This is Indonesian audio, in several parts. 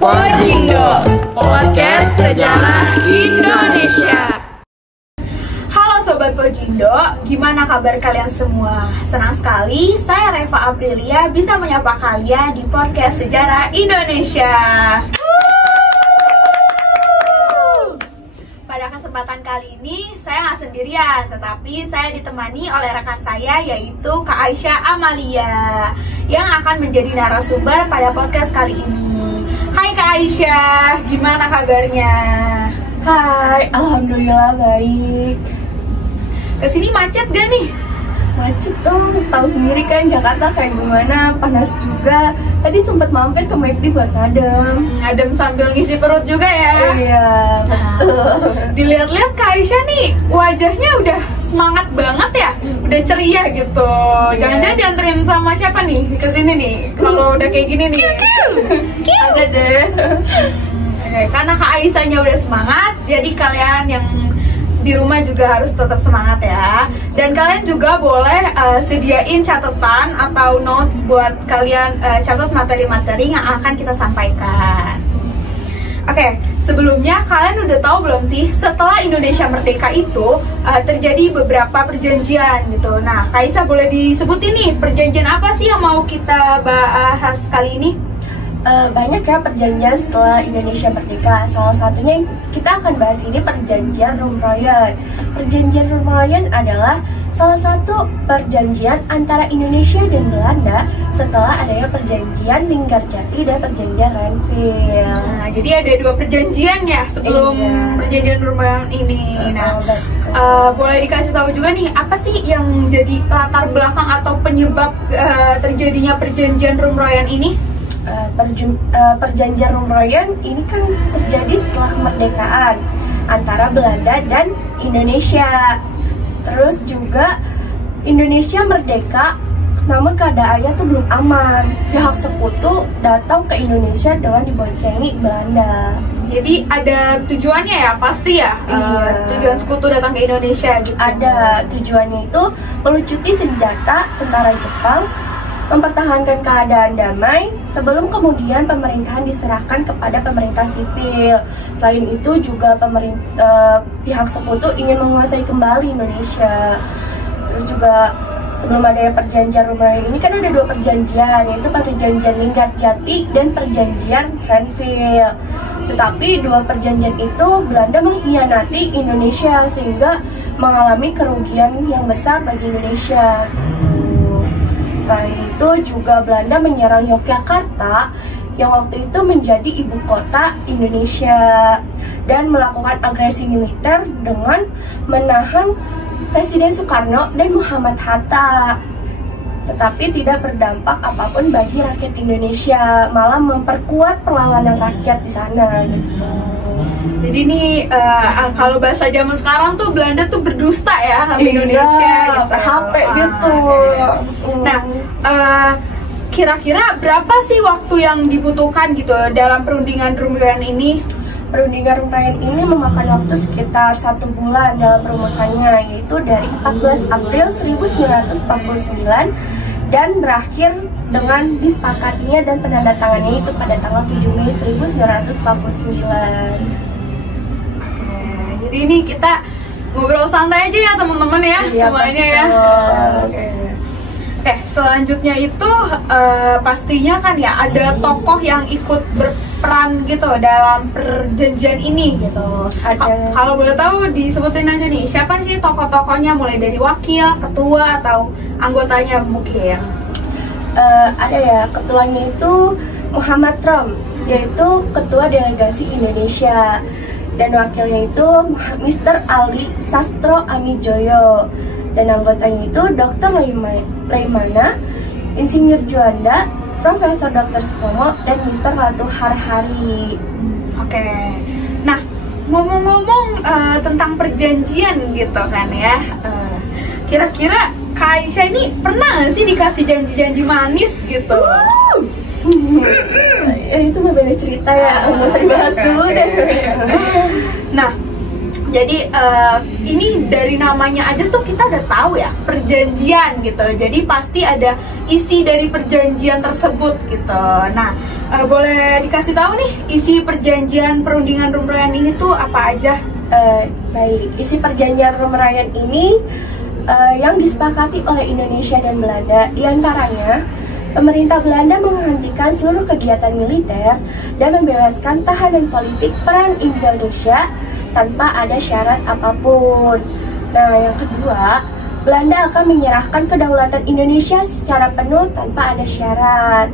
Pojindo, podcast sejarah Indonesia. Halo Sobat Pojindo, gimana kabar kalian semua? Senang sekali saya Reva Aprilia bisa menyapa kalian di podcast sejarah Indonesia. Pada kesempatan kali ini saya nggak sendirian, tetapi saya ditemani oleh rekan saya yaitu Kak Aisyah Amalia yang akan menjadi narasumber pada podcast kali ini. Hai Kak Aisyah, gimana kabarnya? Hai, alhamdulillah baik. Kesini macet gak nih? Macet dong, tahu sendiri kan Jakarta kayak gimana, panas juga. Tadi sempat mampir ke McD buat ngadem. Ngadem sambil ngisi perut juga ya? Iya, betul. Dilihat-lihat Kak Aisyah nih, wajahnya udah semangat banget ya? Udah ceria gitu. Jangan-jangan dianterin sama siapa nih kesini nih? Kalau udah kayak gini nih. Ada deh. Oke, karena Kak Aisyahnya udah semangat, jadi kalian yang di rumah juga harus tetap semangat ya. Dan kalian juga boleh sediain catatan atau notes buat kalian catat materi-materi yang akan kita sampaikan. Oke, sebelumnya kalian udah tahu belum sih setelah Indonesia merdeka itu terjadi beberapa perjanjian gitu. Nah, Kak Aisyah boleh disebutin nih perjanjian apa sih yang mau kita bahas kali ini? Banyak ya perjanjian setelah Indonesia merdeka. Salah satunya yang kita akan bahas ini perjanjian Rumroyen. Perjanjian Rumroyen adalah salah satu perjanjian antara Indonesia dan Belanda setelah adanya perjanjian Linggarjati dan perjanjian Renville. Nah, jadi ada dua perjanjian ya sebelum perjanjian Rumroyen ini. Nah, boleh dikasih tahu juga nih apa sih yang jadi latar belakang atau penyebab terjadinya perjanjian Rumroyen ini? Perjanjian Rumroyen ini kan terjadi setelah kemerdekaan antara Belanda dan Indonesia. Terus juga Indonesia merdeka, namun keadaannya tuh belum aman. Pihak sekutu datang ke Indonesia dengan diboncengi Belanda. Jadi ada tujuannya ya, pasti ya. Tujuan sekutu datang ke Indonesia gitu. Ada tujuannya itu melucuti senjata tentara Jepang, mempertahankan keadaan damai sebelum kemudian pemerintahan diserahkan kepada pemerintah sipil. Selain itu juga pihak sekutu ingin menguasai kembali Indonesia. Terus juga sebelum adanya perjanjian Rumroyen ini kan ada dua perjanjian, yaitu perjanjian Linggarjati dan perjanjian Renville. Tetapi dua perjanjian itu Belanda mengkhianati Indonesia sehingga mengalami kerugian yang besar bagi Indonesia. Selain itu juga Belanda menyerang Yogyakarta yang waktu itu menjadi ibu kota Indonesia dan melakukan agresi militer dengan menahan Presiden Soekarno dan Muhammad Hatta. Tetapi tidak berdampak apapun bagi rakyat Indonesia, malah memperkuat perlawanan rakyat di sana gitu. Jadi ini kalau bahasa zaman sekarang tuh Belanda tuh berdusta ya sama Indonesia gitu. HP gitu. Nah, kira-kira berapa sih waktu yang dibutuhkan gitu dalam perundingan Rumroyen ini? Perundingan Rumroyen ini memakan waktu sekitar 1 bulan dalam perumusannya, yaitu dari 14 April 1949 dan berakhir dengan disepakatinya dan penandatangannya itu pada tanggal 7 Mei 1949. Jadi ini kita ngobrol santai aja ya teman-teman ya, semuanya ya. Oke, selanjutnya itu pastinya kan ya ada tokoh yang ikut berperan gitu dalam perjanjian ini gitu. Kalau boleh tahu disebutin aja nih, siapa sih tokoh-tokohnya mulai dari wakil, ketua atau anggotanya mungkin? Ada ya, ketuanya itu Muhammad Rom, yaitu ketua delegasi Indonesia. Dan wakilnya itu Mr. Ali Sastro Amijoyo. Dan anggotanya itu Dr. Leimana, Insinyur Juanda, Profesor Dr. Supomo, dan Mr. Latu Harhari. Oke. Nah, ngomong-ngomong tentang perjanjian gitu kan ya, kira-kira Kak Aisyah ini pernah nggak sih dikasih janji-janji manis gitu? Itu mah beda cerita ya, nggak usah dibahas dulu deh. Nah, Jadi ini dari namanya aja tuh kita udah tahu ya, perjanjian gitu. Jadi pasti ada isi dari perjanjian tersebut gitu. Nah, boleh dikasih tahu nih isi perjanjian perundingan Roem-Royan ini tuh apa aja? Baik, isi perjanjian Roem-Royan ini yang disepakati oleh Indonesia dan Belanda, diantaranya pemerintah Belanda menghentikan seluruh kegiatan militer dan membebaskan tahanan politik peran Indonesia tanpa ada syarat apapun. Nah, yang kedua, Belanda akan menyerahkan kedaulatan Indonesia secara penuh tanpa ada syarat.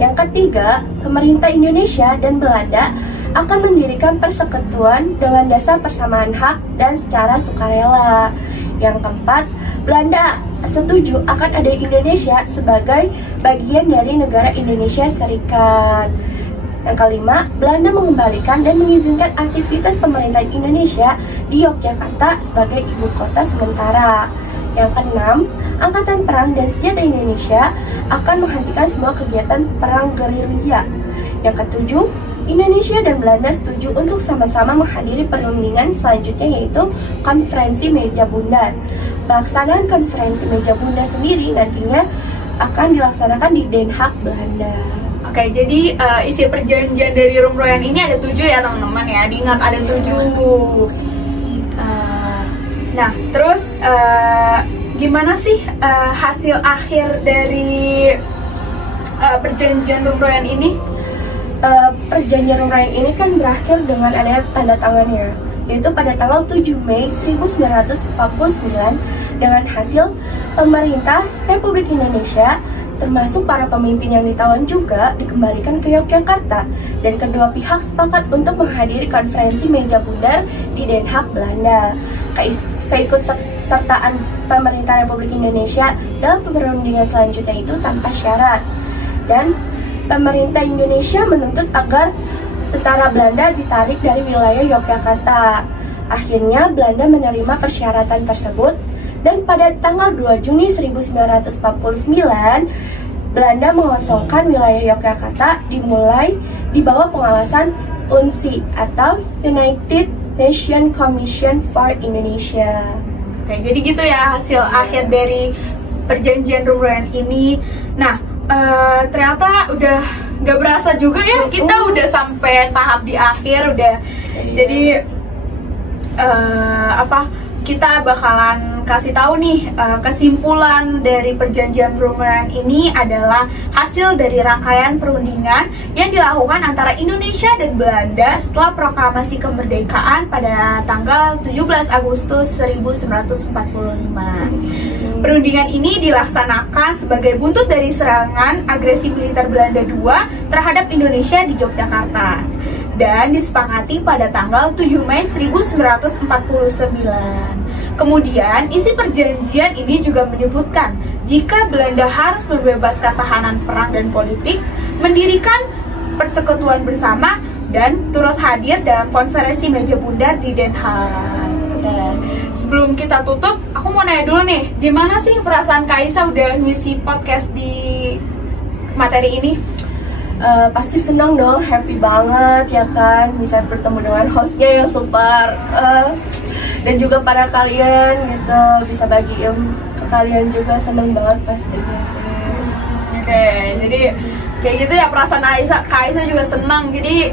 Yang ketiga, pemerintah Indonesia dan Belanda akan mendirikan persekutuan dengan dasar persamaan hak dan secara sukarela. Yang keempat, Belanda setuju akan ada Indonesia sebagai bagian dari negara Indonesia Serikat. Yang kelima, Belanda mengembalikan dan mengizinkan aktivitas pemerintahan Indonesia di Yogyakarta sebagai ibu kota sementara. Yang keenam, Angkatan Perang dan Senjata Indonesia akan menghentikan semua kegiatan perang gerilya. Yang ketujuh, Indonesia dan Belanda setuju untuk sama-sama menghadiri perundingan selanjutnya, yaitu Konferensi Meja Bundar. Pelaksanaan Konferensi Meja Bundar sendiri nantinya akan dilaksanakan di Den Haag, Belanda. Oke, jadi isi perjanjian dari Roem-Royan ini ada 7 ya teman-teman ya, diingat ada 7. Nah, terus gimana sih hasil akhir dari perjanjian Roem-Royan ini? Perjanjian Roem-Royan ini kan berakhir dengan adanya tanda tangannya, yaitu pada tanggal 7 Mei 1949 dengan hasil pemerintah Republik Indonesia termasuk para pemimpin yang ditawan juga dikembalikan ke Yogyakarta, dan kedua pihak sepakat untuk menghadiri konferensi Meja Bundar di Den Haag, Belanda. Keikutsertaan pemerintah Republik Indonesia dalam perundingan selanjutnya itu tanpa syarat, dan pemerintah Indonesia menuntut agar tentara Belanda ditarik dari wilayah Yogyakarta. Akhirnya Belanda menerima persyaratan tersebut, dan pada tanggal 2 Juni 1949 Belanda mengosongkan wilayah Yogyakarta dimulai di bawah pengawasan UNSI atau United Nations Commission for Indonesia. Oke, jadi gitu ya hasil akhir dari perjanjian Roem-Royan ini. Nah, ternyata udah nggak berasa juga ya, kita udah sampai tahap di akhir udah. Jadi kita bakalan kasih tahu nih kesimpulan dari perjanjian Roem-Royan ini adalah hasil dari rangkaian perundingan yang dilakukan antara Indonesia dan Belanda setelah proklamasi kemerdekaan pada tanggal 17 Agustus 1945. Perundingan ini dilaksanakan sebagai buntut dari serangan agresi militer Belanda II terhadap Indonesia di Yogyakarta dan disepakati pada tanggal 7 Mei 1949. Kemudian, isi perjanjian ini juga menyebutkan jika Belanda harus membebaskan tahanan perang dan politik, mendirikan persekutuan bersama, dan turut hadir dalam konferensi Meja Bundar di Den Haag. Sebelum kita tutup, aku mau nanya dulu nih, gimana sih perasaan Kak Aisyah udah ngisi podcast di materi ini? Pasti senang dong, happy banget ya kan, bisa bertemu dengan hostnya yang super, dan juga para kalian gitu, bisa bagi ilmu ke kalian juga, senang banget pastinya sih. Oke, jadi kayak gitu ya perasaan Kak Aisyah juga senang. Jadi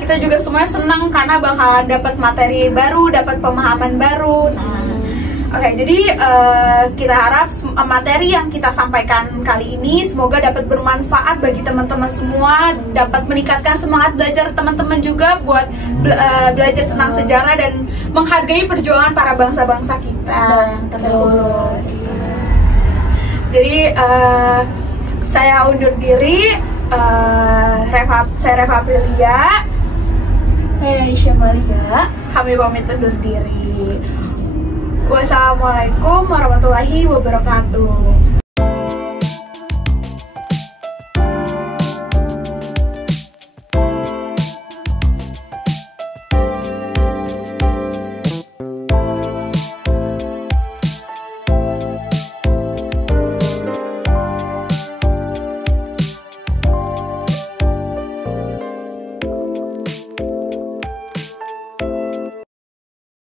kita juga semuanya senang karena bakalan dapat materi baru, dapat pemahaman baru. Nah, oke, jadi kita harap materi yang kita sampaikan kali ini semoga dapat bermanfaat bagi teman-teman semua, dapat meningkatkan semangat belajar teman-teman juga buat belajar tentang sejarah dan menghargai perjuangan para bangsa-bangsa kita yang terdahulu. Jadi saya undur diri, saya Reva Aprilia, saya Aisyah Malia, kami pamit undur diri. Wassalamualaikum warahmatullahi wabarakatuh.